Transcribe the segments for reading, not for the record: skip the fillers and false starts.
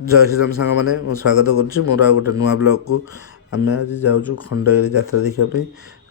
जय श्रीराम सांग मैंने स्वागत करुच्ची मोर आ गोटे नुआ ब्लॉग को आम आज जाऊँ खंडगिरी यात्रा देखापी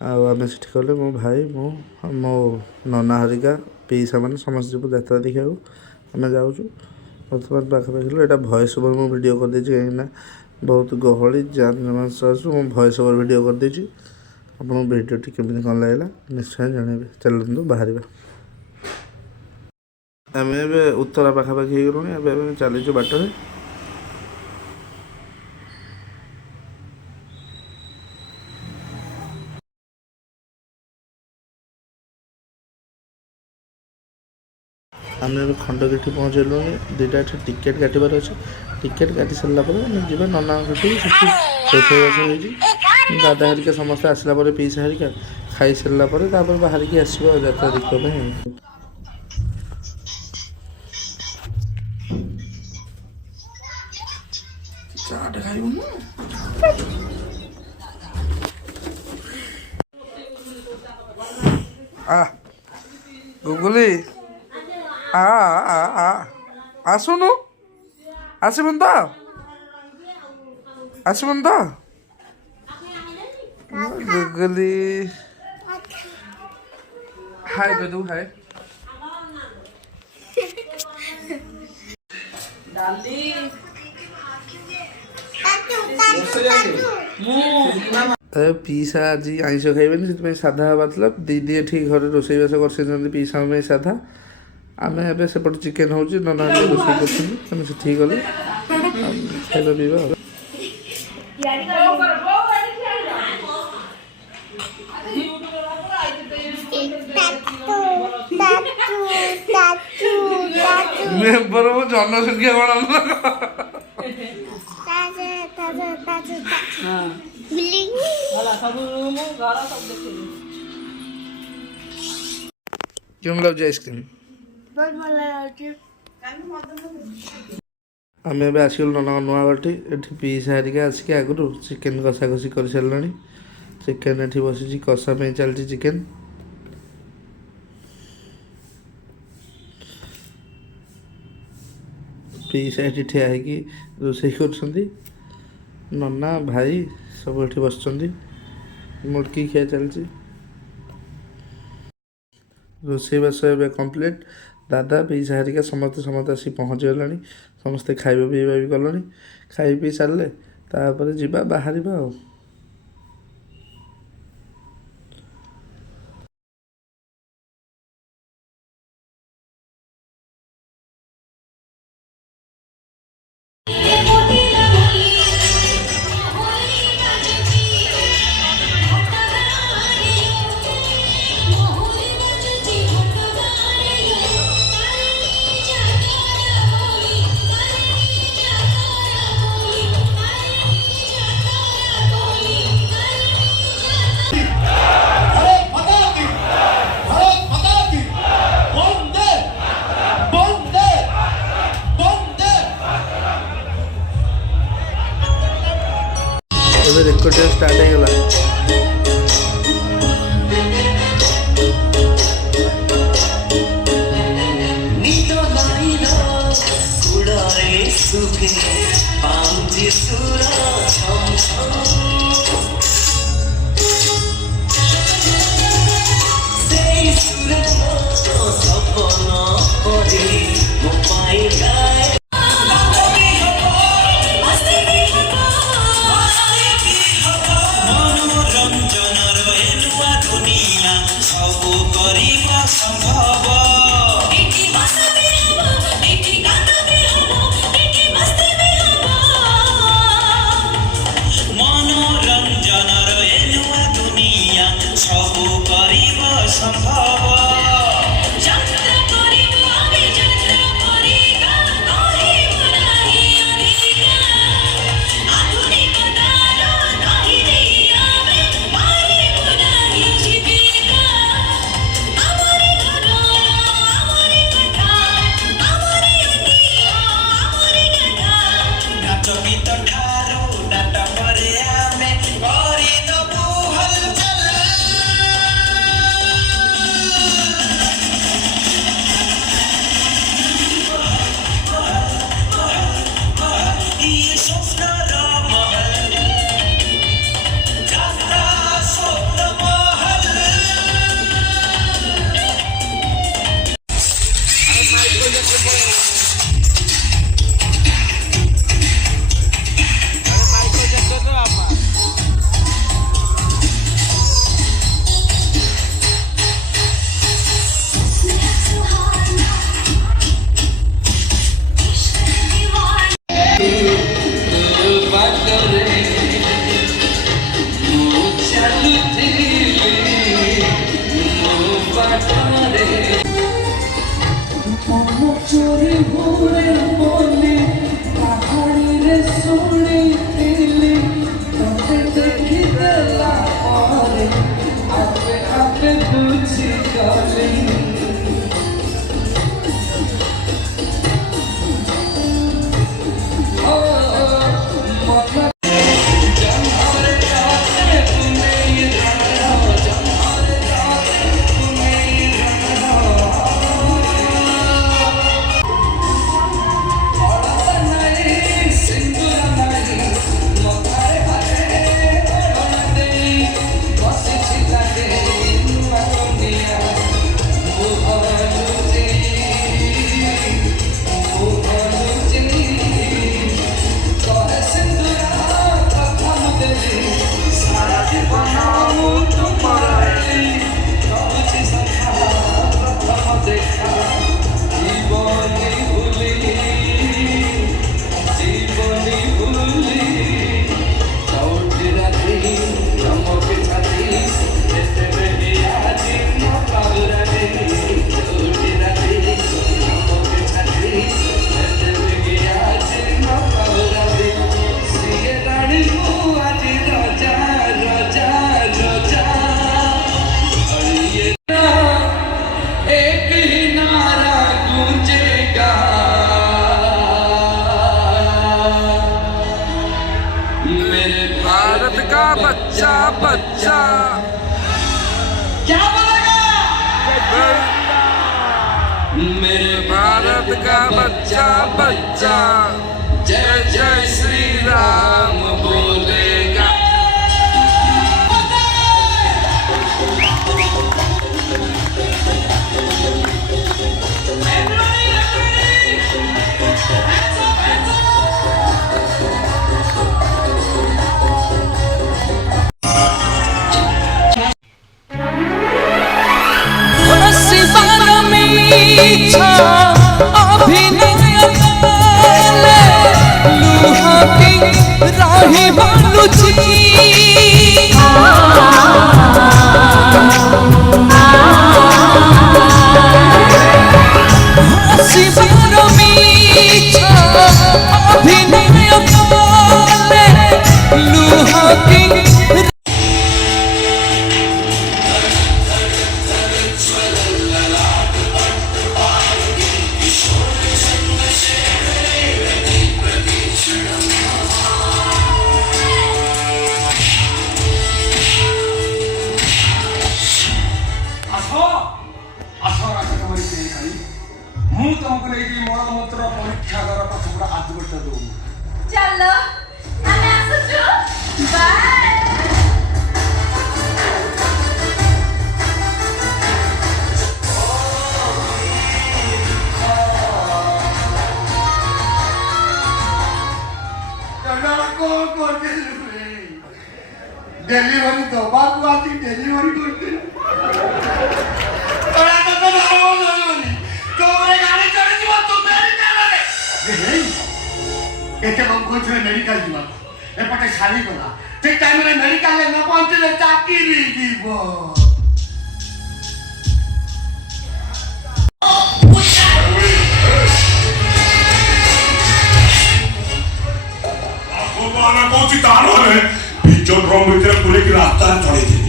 आम से गले मो भाई मो मो नना हरिका पीसा मैंने समस्त जीव यात्रा देखा आम जाऊँ बर्तमान पाखापाखि यहाँ भॉइस ओवर मुझे वीडियो कर देती कहीं बहुत गहली जान मुझे भॉइस ओवर वीडियो कर देती आपको वीडियो केमी कौन लगे निश्चय जनइबे चलते बाहर आम ए उत्तरा पाखापाखि हो गलुँ चलीचु बाटर आम खंडगिरी पहुँचलु दुईटा टिकेट काटबार अच्छे टिकेट काटी सारा जी नना रोषेईबास दादा हरिका समस्त आसला पीसा हरिका खाई सारापर बाहर की आसो यात्रा देखने चाट खाइबू गुगुली आसुनु आसबन तो आसबन तो गुगुली हाय गदू हाय पीसा आज आईष खाइबे साधा मतलब दीदी ये घर रोषेईबास कर पीसा साधा आम ए सेपटे चिकेन हो नना रोषे कर गले खाଇବା पीवा मेम्बर जनसंख्या क्यों लगे आइसक्रीम आम ए आसगलु नना नुआ घरटी ये पीसा हरिका आसिक आगु चिकेन कषा कषि कर सारे चिकेन ये बसी कषा चलती चिकेन पीसा ये ठिया है रोषे कर नना भाई सब ये बस मुड़की खिया चलती रोषेईबास कम्प्लीट दादा पीसा हरिका समस्ते समस्ते आसी पहुँची गला समस्ते खाଇବା पीवा भी कले खाई पी सारे तापर जा बाहर रेकर्ड स्टार्ट हो का बच्चा बच्चा क्या बोलेगा? मेरे भारत का बच्चा बच्चा जय जय श्री राम बोलेगा। राही बालू ମୁଁ ତମକୁ ନେଇକି ମୋର ମନ୍ତ୍ର ପରୀକ୍ଷା କର ପଛପଟ ହାତ ଗୋଟେ ଦଉନି। ଚାଲ ଆମେ ଆସୁଛୁ ବାଏ। ଡେଲିଭରି ଦବାକୁ ଆସି ଡେଲିଭରି କରିଦେଲି। ଏତେ କଣ କହୁଥିଲେ ମେଡିକାଲ ଯିବାକୁ ଏପଟେ ଛାଡ଼ିଗଲା ଠିକ ଟାଇମରେ ମେଡିକାଲରେ ନ ପହଞ୍ଚିଲେ ଚାକିରି ଯିବ। କହୁଛି ତାର ଭିଜ ଡ୍ରମ୍ ଭିତରେ ପୁରେଇକି ରାସ୍ତାରେ ଚଢେଇଥିଲି।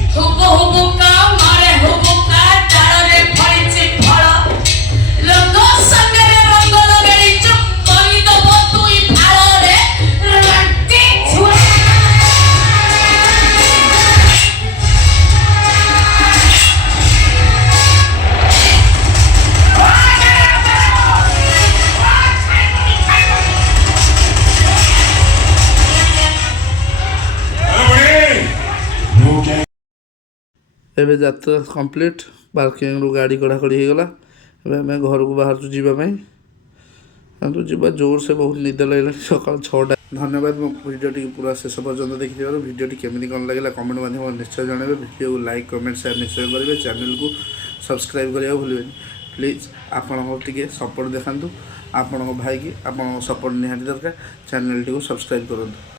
ଏବେ ଯାତ୍ରା କମ୍ପ୍ଲିଟ୍ ପାର୍କିଂରୁ ଗାଡ଼ି କଢ଼ାକଢ଼ି ହେଇଗଲା। ଏବେ ଆମେ ଘରକୁ ବାହାରୁଛୁ ଯିବା ପାଇଁ। କିନ୍ତୁ ଯିବା ଜୋରସେ ବହୁତ ନିଦ ଲାଗିଲାଣି ସକାଳ 6ଟା। ଧନ୍ୟବାଦ ମୋ ଭିଡ଼ିଓଟିକୁ ପୁରା ଶେଷ ପର୍ଯ୍ୟନ୍ତ ଦେଖିଥିବାରୁ। ଭିଡ଼ିଓଟି କେମିତି କ'ଣ ଲାଗିଲା କମେଣ୍ଟ ମାଧ୍ୟମରେ ନିଶ୍ଚୟ ଜଣାଇବେ। ଭିଡ଼ିଓକୁ ଲାଇକ୍ କମେଣ୍ଟ ସେୟାର ନିଶ୍ଚୟ କରିବେ। ଚ୍ୟାନେଲକୁ ସବସ୍କ୍ରାଇବ୍ କରିବାକୁ ଭୁଲିବେନି ପ୍ଲିଜ୍। ଆପଣଙ୍କର ଟିକେ ସପୋର୍ଟ ଦେଖାନ୍ତୁ। ଆପଣଙ୍କ ଭାଇକି ଆପଣଙ୍କ ସପୋର୍ଟ ନିହାତି ଦରକାର। ଚ୍ୟାନେଲଟିକୁ ସବସ୍କ୍ରାଇବ୍ କରନ୍ତୁ।